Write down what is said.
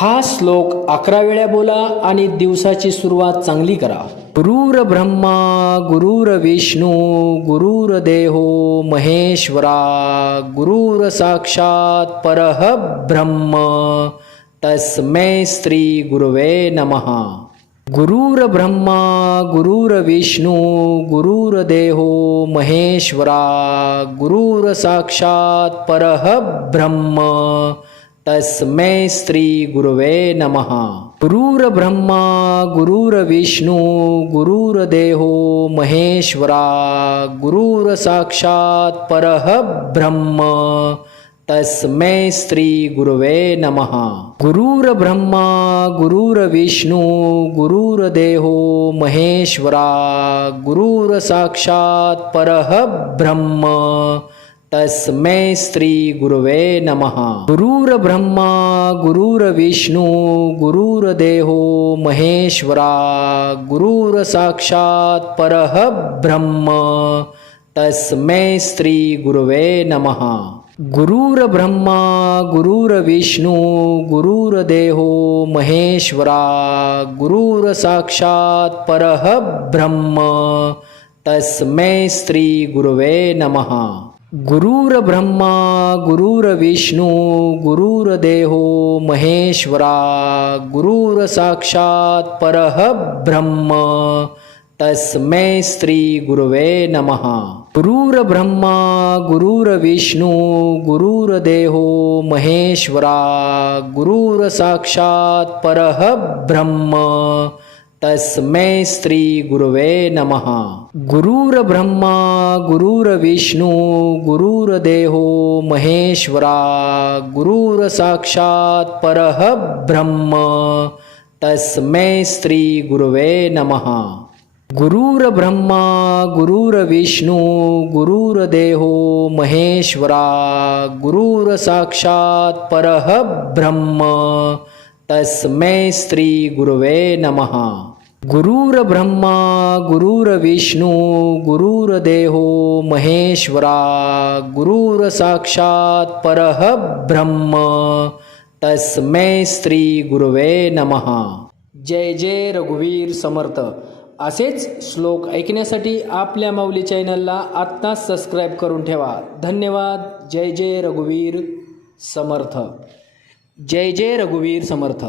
हा श्लोक 11 वेळा बोला आणि दिवसाची सुरुवात चांगली करा. गुरुर ब्रह्मा गुरुर विष्णू गुरुर देहो महेश्वरा गुरुर साक्षात परह ब्रह्म तस्मै श्री गुरुवे नमः. गुरुर ब्रह्मा गुरुर विष्णू गुरुर देहो महेश्वरा गुरुर साक्षात परह ब्रह्म तस्मै श्री गुरुवे नमः. गुरुर ब्रह्मा गुरुर विष्णू गुरुर देहो महेश्वरा गुरुर साक्षात परह ब्रह्म तस्मै श्री गुरुवे नमः. गुरुर ब्रह्मा गुरुर विष्णू गुरुर देहो महेश्वरा गुरुर साक्षात परह ब्रह्म तस्मै श्री गुरुवे नमः. गुरुर ब्रह्मा गुरुर विष्णू गुरुर देहो महेश्वरा गुरुर साक्षात परह ब्रह्म तस्मै श्री गुरुवे नमः. गुरुर ब्रह्मा गुरुर विष्णू गुरुर देहो महेश्वरा गुरुर साक्षात परह ब्रह्म तस्मै श्री गुरुवे नमः. गुरुर ब्रह्मा गुरुर विष्णू गुरुर देहो महेश्वरा गुरुर साक्षात परह ब्रह्म तस्मै श्री गुरुवे नमः. गुरुर ब्रह्मा गुरुर विष्णू गुरुर देहो महेश्वरा गुरुर साक्षात परह ब्रह्म तस्मै श्री गुरुवे नमः. गुरुर ब्रह्मा गुरुर विष्णू गुरुर देहो महेश्वरा गुरुर साक्षात परह ब्रह्म तस्मै श्री गुरुवे नमः. गुरुर ब्रह्मा गुरुर विष्णू गुरुर देहो महेश्वरा गुरुर साक्षात परह ब्रह्म तस्मै श्री गुरुवे नमः. गुरुर ब्रह्मा गुरुर विष्णू गुरुर देहो महेश्वरा गुरुर साक्षात परह ब्रह्म तस्मै श्री गुरुवे नमः. जय जय रघुवीर समर्थ. असेच श्लोक ऐकण्यासाठी आपल्या माऊली चॅनलला आत्ताच सबस्क्राईब करून ठेवा. धन्यवाद. जय जय रघुवीर समर्थ. जय जय रघुवीर समर्थ.